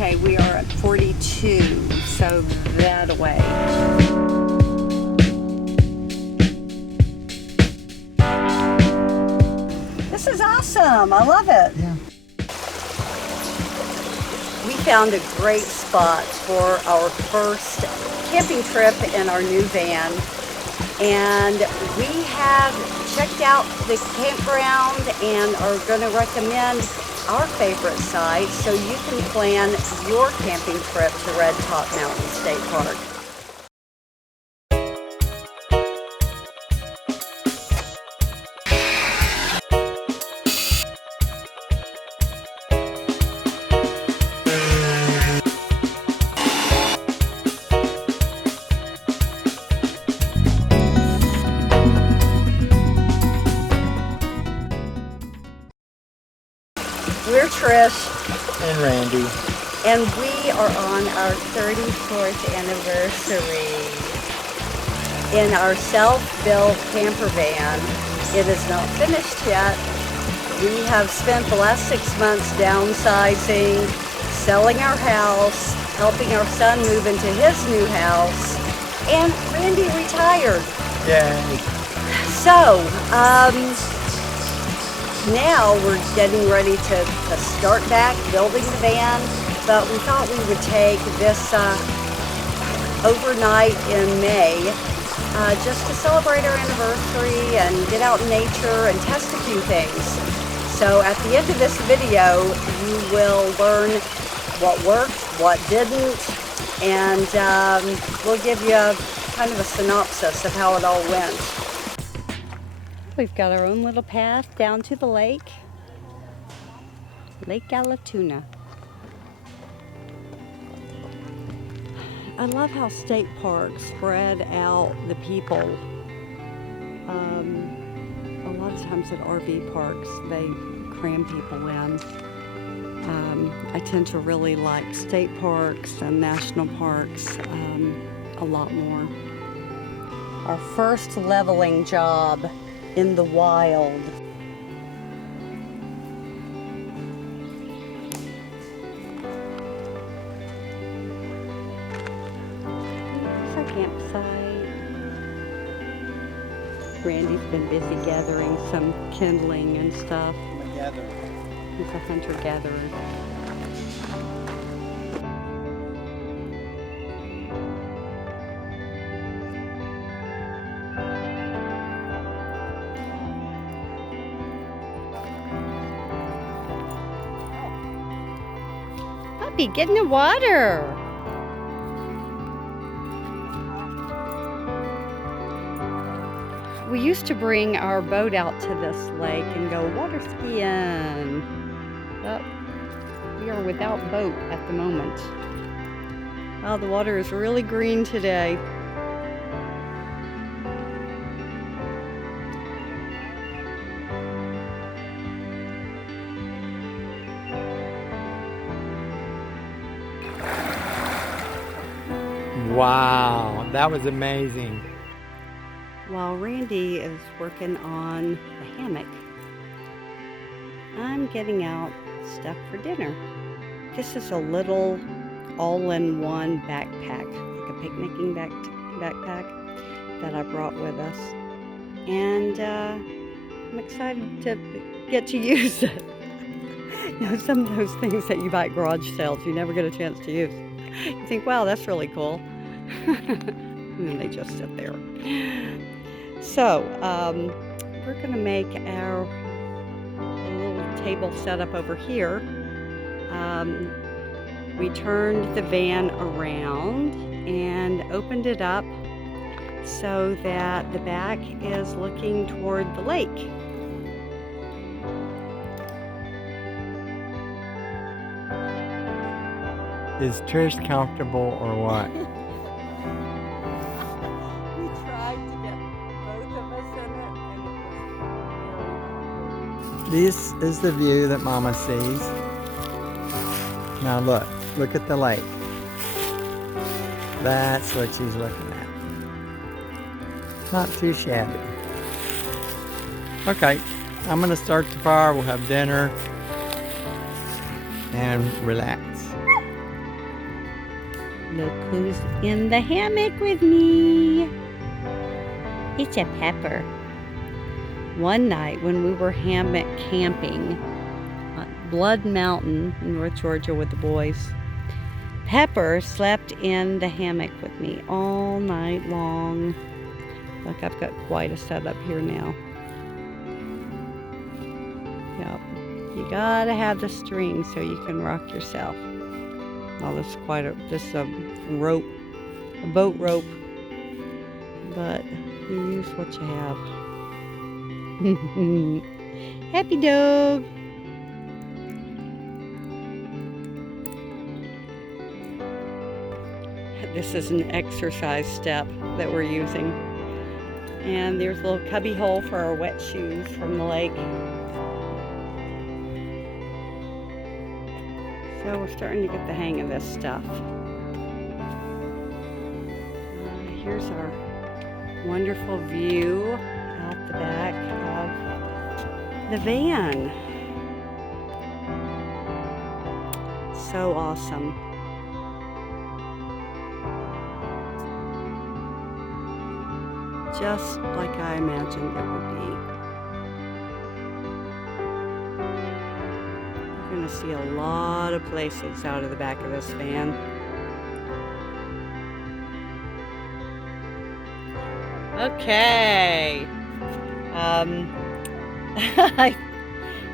Okay, we are at 42, so that away. This is awesome. I love it. Yeah. We found a great spot for our first camping trip in our new van. And we have checked out the campground and are going to recommend our favorite site so you can plan your camping trip to Red Top Mountain State Park. We're Trish And Randy. and we are on our 34th anniversary in our self-built camper van. It is not finished yet. We have spent the last 6 months downsizing, selling our house, helping our son move into his new house, and Randy retired. Yay. So, now we're getting ready to start back building the van, but we thought we would take this overnight in May just to celebrate our anniversary and get out in nature and test a few things. So at the end of this video, you will learn what worked, what didn't, and we'll give you kind of a synopsis of how it all went. We've got our own little path down to the lake, Lake Allatoona. I love how state parks spread out the people. A lot of times at RV parks, they cram people in. I tend to really like state parks and national parks a lot more. Our first leveling job in the wild. It's our campsite. Randy's been busy gathering some kindling and stuff. He's a hunter-gatherer. Puppy, get in the water. We used to bring our boat out to this lake and go water skiing. But we are without boat at the moment. Oh, the water is really green today. Wow, that was amazing. While Randy is working on the hammock, I'm getting out stuff for dinner. This is a little all-in-one backpack, like a picnicking backpack that I brought with us. And I'm excited to get to use it. You know, some of those things that you buy at garage sales, you never get a chance to use. You think, wow, that's really cool. And then they just sit there. So, we're going to make our little table set up over here. We turned the van around and opened it up so that the back is looking toward the lake. Is Trish comfortable or what? We tried to get both of us in it, and it was very awkward. This is the view that Mama sees. Now look at the lake. That's what she's looking at. Not too shabby. Okay, I'm gonna start the fire, we'll have dinner and relax. Look who's in the hammock with me. It's a Pepper. One night when we were hammock camping on Blood Mountain in North Georgia with the boys, Pepper slept in the hammock with me all night long. Look, I've got quite a setup here now. Yep. You gotta have the string so you can rock yourself. Oh, this is a rope, a boat rope, but you use what you have. Happy dog. This is an exercise step that we're using. And there's a little cubby hole for our wet shoes from the lake. So we're starting to get the hang of this stuff. Here's our wonderful view out the back of the van. So awesome. Just like I imagined it would be. You're going to see a lot of places out of the back of this van. Okay.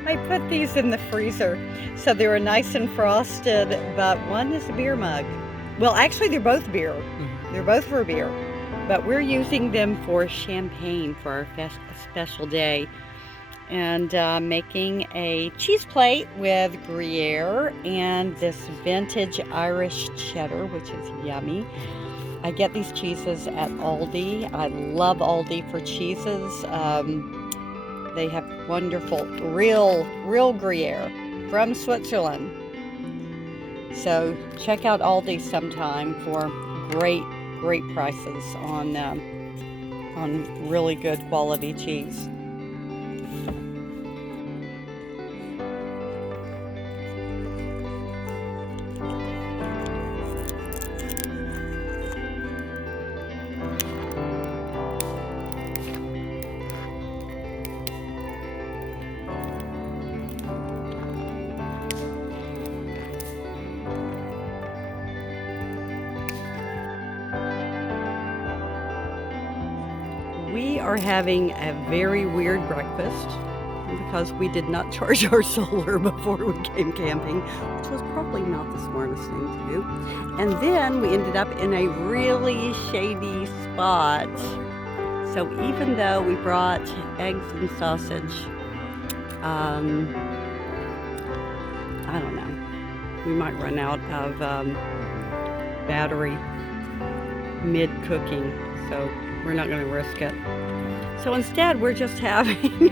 I put these in the freezer so they were nice and frosted, but one is a beer mug. Well, actually they're both beer. They're both for beer. But we're using them for champagne for our special day. And making a cheese plate with Gruyere and this vintage Irish cheddar, which is yummy. I get these cheeses at Aldi. I love Aldi for cheeses. They have wonderful, real Gruyere from Switzerland. So check out Aldi sometime for great prices on really good quality cheese. We are having a very weird breakfast because we did not charge our solar before we came camping, which was probably not the smartest thing to do. And then we ended up in a really shady spot. So even though we brought eggs and sausage, I don't know, we might run out of battery mid-cooking, so we're not going to risk it. So instead, we're just having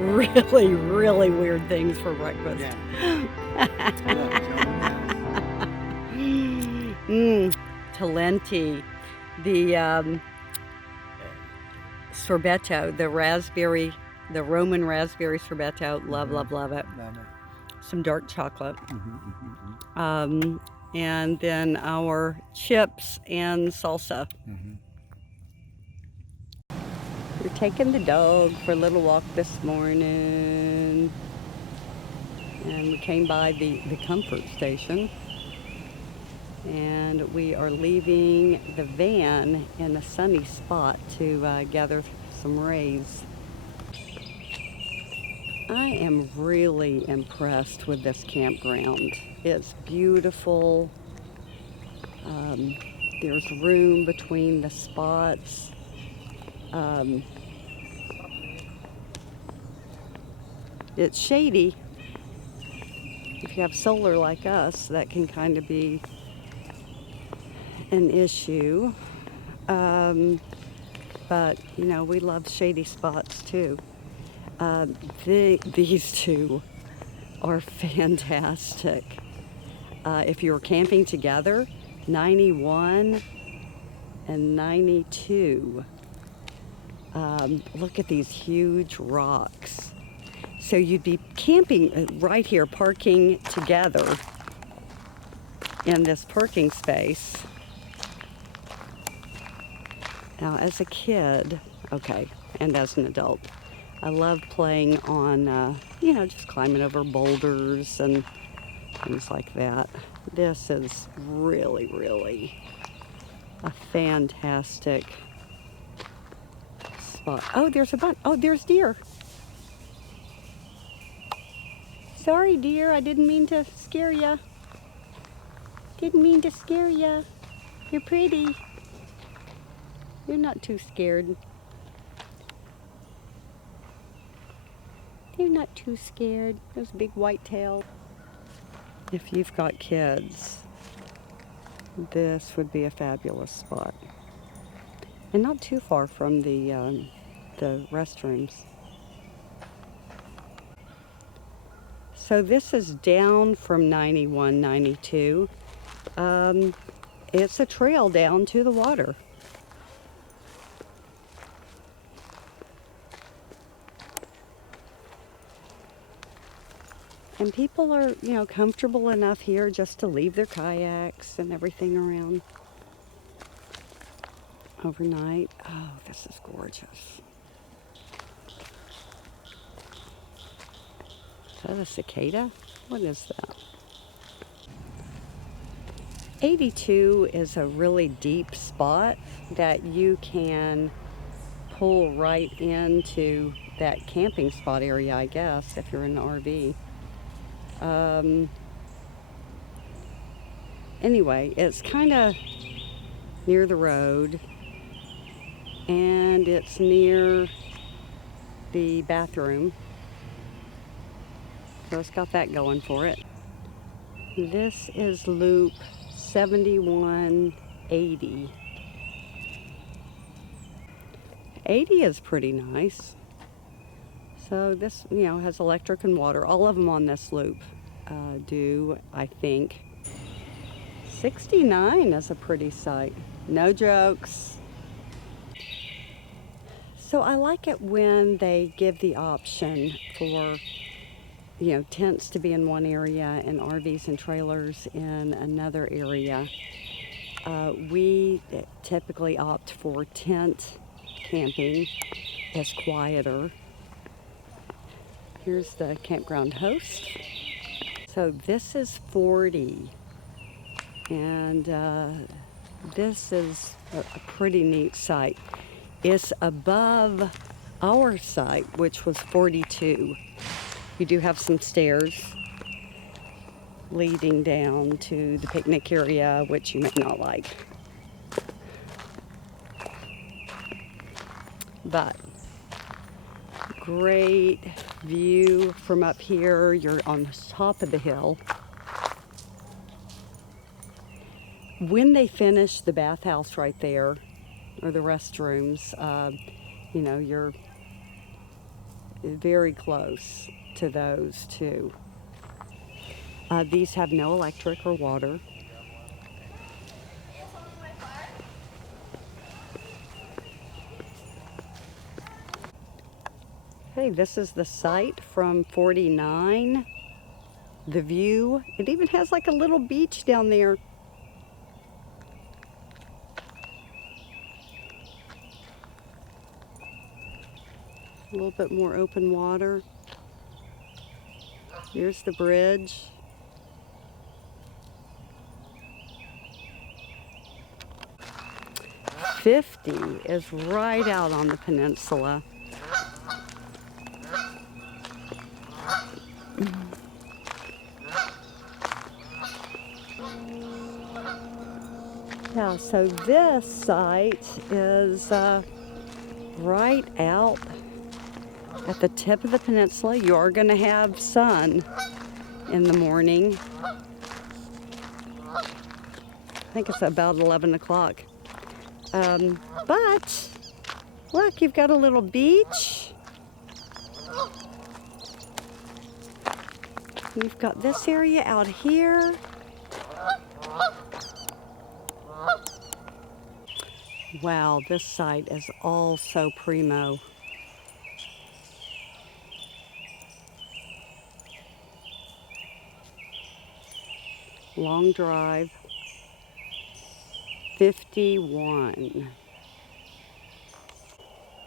really weird things for breakfast. Talenti, the sorbetto, the Roman raspberry sorbetto. Love it. Love it. Some dark chocolate. And then our chips and salsa. We're taking the dog for a little walk this morning. And we came by the comfort station. And we are leaving the van in a sunny spot to gather some rays. I am really impressed with this campground. It's beautiful. There's room between the spots. It's shady. If you have solar like us, that can kind of be an issue. But, you know, we love shady spots too. These two are fantastic. If you were camping together, 91 and 92. Look at these huge rocks. So you'd be camping right here, parking together in this parking space. Now, as a kid, okay, and as an adult, I love playing on, just climbing over boulders and things like that. This is really, really a fantastic spot. Oh, there's a bunch. Oh, there's deer. Sorry, dear, I didn't mean to scare ya. Didn't mean to scare ya. You're pretty. You're not too scared. They're not too scared. Those big white tails. If you've got kids, this would be a fabulous spot. And not too far from the restrooms. So this is down from 91, 92. It's a trail down to the water. And people are, comfortable enough here just to leave their kayaks and everything around overnight. Oh, this is gorgeous. Is that a cicada? What is that? 82 is a really deep spot that you can pull right into that camping spot area, I guess, if you're in an RV. Anyway, it's kind of near the road, and it's near the bathroom, so it's got that going for it. This is loop 7180. 80 is pretty nice. So this, has electric and water. All of them on this loop do, I think. 69 is a pretty sight. No jokes. So I like it when they give the option for, tents to be in one area and RVs and trailers in another area. We typically opt for tent camping. It's quieter. Here's the campground host. So this is 40, and this is a pretty neat site. It's above our site, which was 42. You do have some stairs leading down to the picnic area, which you may not like. But great view from up here. You're on the top of the hill. When they finish the bathhouse right there, or the restrooms, you're very close to those too. These have no electric or water. Hey, this is the site from 49. The view, it even has like a little beach down there. A little bit more open water. Here's the bridge. '50 is right out on the peninsula. Yeah, so this site is right out at the tip of the peninsula. You are going to have sun in the morning. I think it's about 11 o'clock. But look, you've got a little beach. You've got this area out here. Wow, this site is all so primo. Long drive. 51.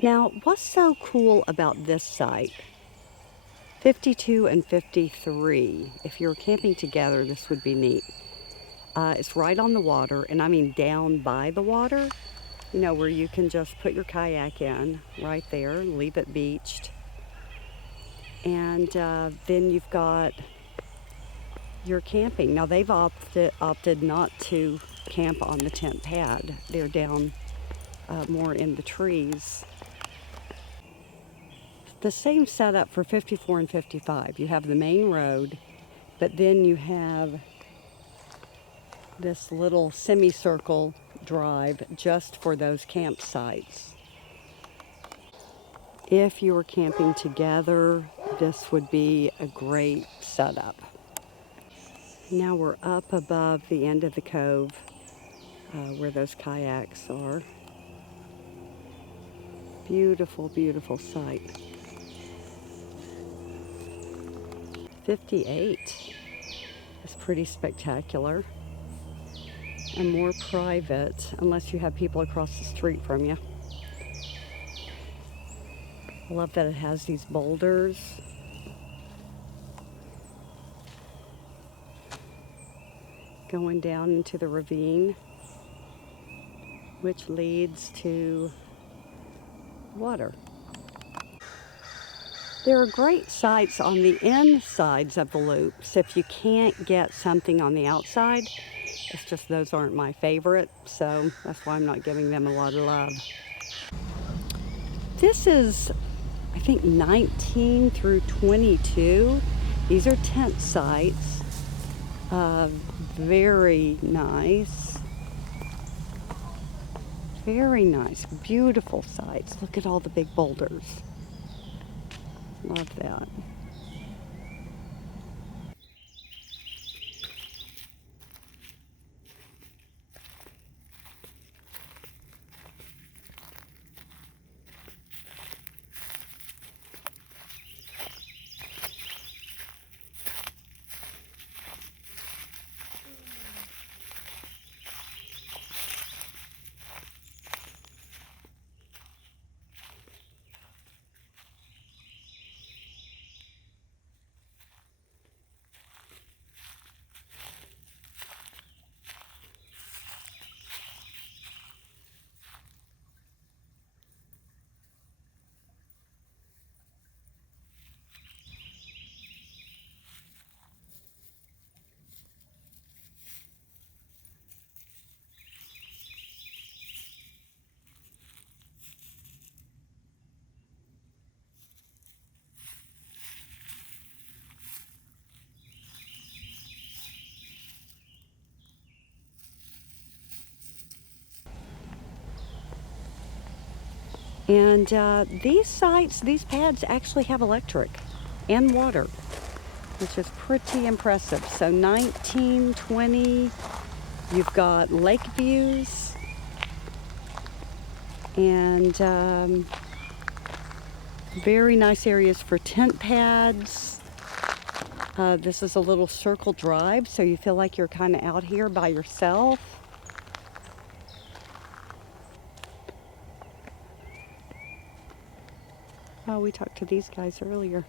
Now, what's so cool about this site? 52 and 53. If you're camping together, this would be neat. It's right on the water, and I mean down by the water, you know, where you can just put your kayak in right there and leave it beached. And then you've got your camping. Now, they've opted not to camp on the tent pad. They're down more in the trees. The same setup for 54 and 55. You have the main road, but then you have this little semicircle drive just for those campsites. If you were camping together, this would be a great setup. Now we're up above the end of the cove where those kayaks are. Beautiful, beautiful sight. 58 is pretty spectacular and more private unless you have people across the street from you. I love that it has these boulders. Going down into the ravine, which leads to water. There are great sites on the insides of the loops if you can't get something on the outside. It's just those aren't my favorite, so that's why I'm not giving them a lot of love. This is, I think, 19 through 22. These are tent sites. Very nice. Very nice. Beautiful sites. Look at all the big boulders. Love that. And these sites, these pads actually have electric and water, which is pretty impressive. So 19, 20, you've got lake views and very nice areas for tent pads. This is a little circle drive, so you feel like you're kind of out here by yourself. Oh, we talked to these guys earlier.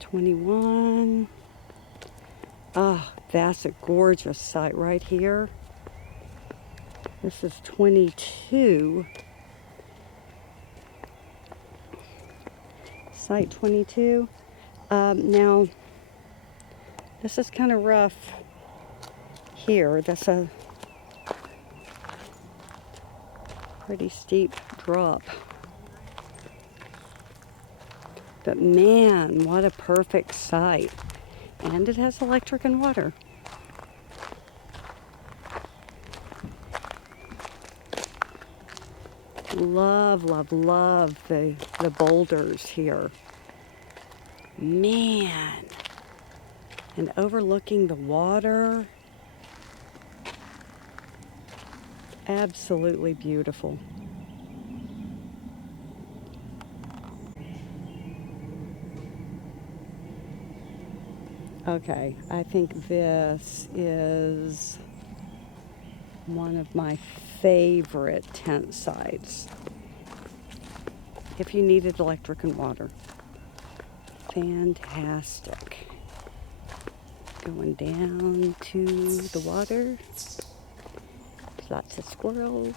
21. Oh, that's a gorgeous site right here. This is 22. Site 22. Now, this is kind of rough here. That's a pretty steep drop. But man, what a perfect site. And it has electric and water. Love, love, love the boulders here. Man. And overlooking the water. Absolutely beautiful. Okay, I think this is one of my favorite tent sites. If you needed electric and water. Fantastic. Going down to the water. Lots of squirrels.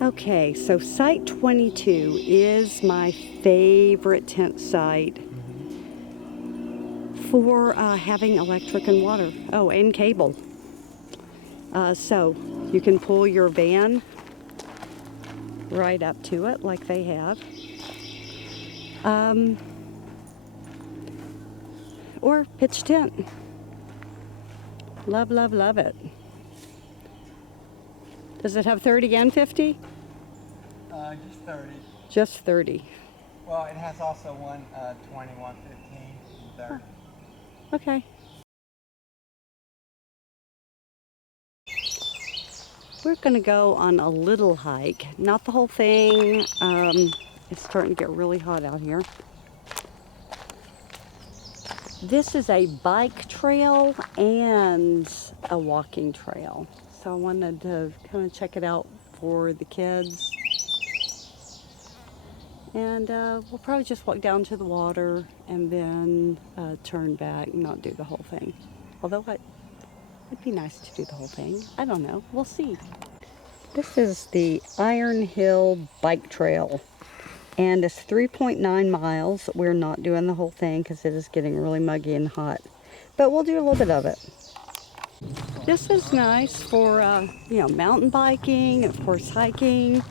Okay, so site 22 is my favorite tent site for having electric and water. Oh, and cable. So you can pull your van right up to it like they have. Or pitch tent. Love, love, love it. Does it have 30 and 50? Just 30. Just 30. Well, it has also one 21, 15, 30. Okay. We're going to go on a little hike. Not the whole thing. It's starting to get really hot out here. This is a bike trail and a walking trail. So I wanted to kind of check it out for the kids. And we'll probably just walk down to the water and then turn back and not do the whole thing. Although it'd be nice to do the whole thing. I don't know. We'll see. This is the Iron Hill Bike Trail. And it's 3.9 miles. We're not doing the whole thing because it is getting really muggy and hot. But we'll do a little bit of it. This is nice for, mountain biking, of course, hiking.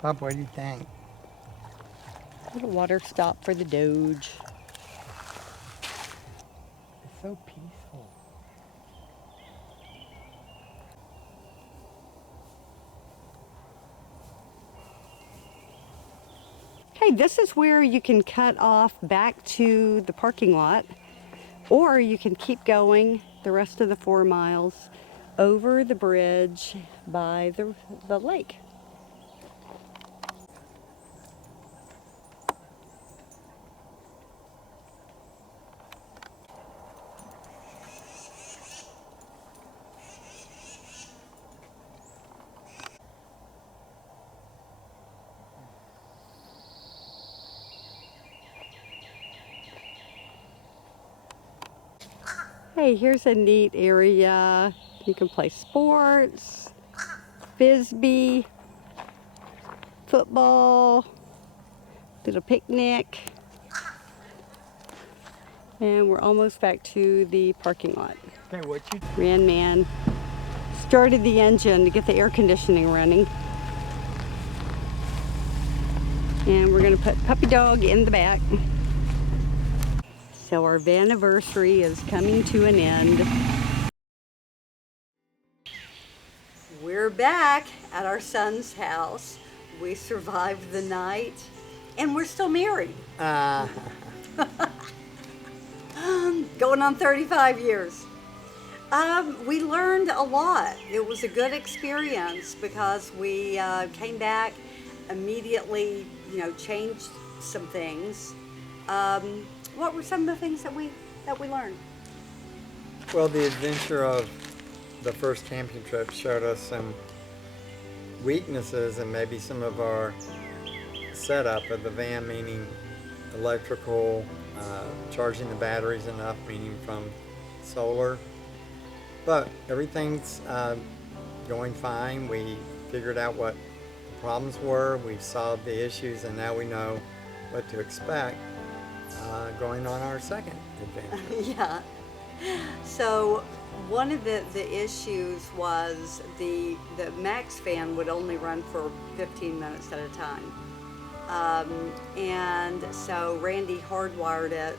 Pop, what do you think? Little water stop for the Doge. It's so peaceful. Hey, this is where you can cut off back to the parking lot, or you can keep going the rest of the 4 miles over the bridge by the lake. Hey, here's a neat area. You can play sports, Frisbee, football, did a picnic. And we're almost back to the parking lot. Okay, what you... Man started the engine to get the air conditioning running. And we're gonna put puppy dog in the back. So our van-iversary is coming to an end. We're back at our son's house. We survived the night and we're still married. Going on 35 years. We learned a lot. It was a good experience because we came back immediately, changed some things. What were some of the things that we learned? Well, the adventure of the first camping trip showed us some weaknesses and maybe some of our setup of the van, meaning electrical, charging the batteries enough, meaning from solar. But everything's going fine. We figured out what the problems were, we solved the issues, and now we know what to expect. going on our second adventure. Yeah. So one of the issues was the max fan would only run for 15 minutes at a time. And so Randy hardwired it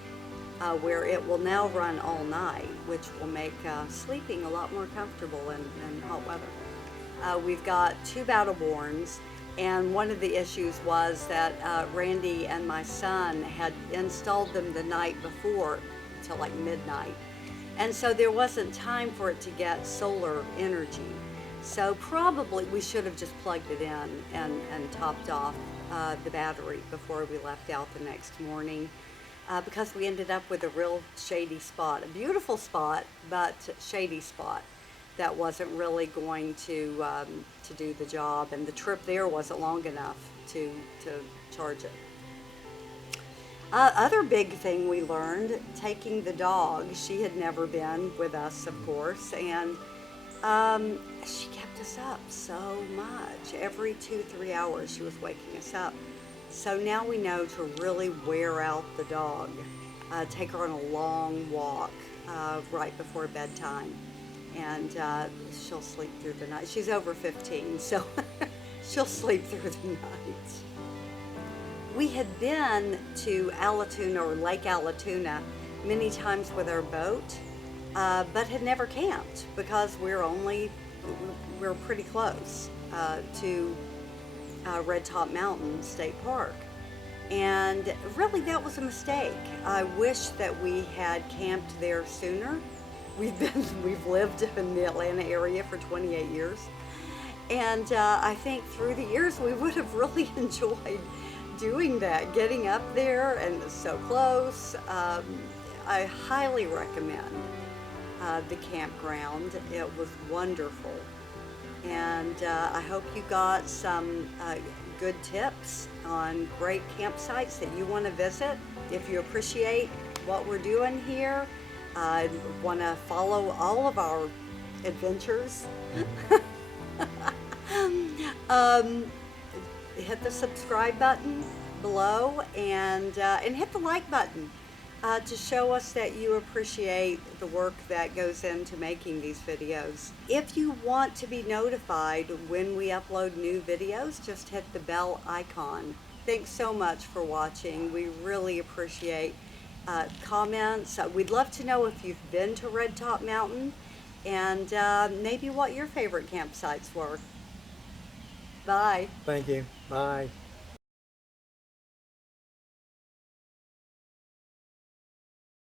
where it will now run all night, which will make sleeping a lot more comfortable in hot weather. We've got 2 Battleborns, and one of the issues was that Randy and my son had installed them the night before till like midnight. And so there wasn't time for it to get solar energy. So probably we should have just plugged it in and topped off the battery before we left out the next morning, because we ended up with a real shady spot, a beautiful spot, but shady spot that wasn't really going to do the job, and the trip there wasn't long enough to charge it. Other big thing we learned, taking the dog. She had never been with us, of course, and she kept us up so much. Every 2-3 hours she was waking us up. So now we know to really wear out the dog. Take her on a long walk right before bedtime, and she'll sleep through the night. She's over 15, so she'll sleep through the night. We had been to Allatoona or Lake Allatoona many times with our boat, but had never camped because we're pretty close to Red Top Mountain State Park. And really that was a mistake. I wish that we had camped there sooner. We've lived in the Atlanta area for 28 years. And I think through the years we would have really enjoyed doing that, getting up there, and so close. I highly recommend the campground. It was wonderful. And I hope you got some good tips on great campsites that you want to visit. If you appreciate what we're doing here, want to follow all of our adventures, hit the subscribe button below, and hit the like button to show us that you appreciate the work that goes into making these videos. If you want to be notified when we upload new videos, just hit the bell icon. Thanks so much for watching. We really appreciate comments. We'd love to know if you've been to Red Top Mountain, and maybe what your favorite campsites were. Bye. Thank you. Bye.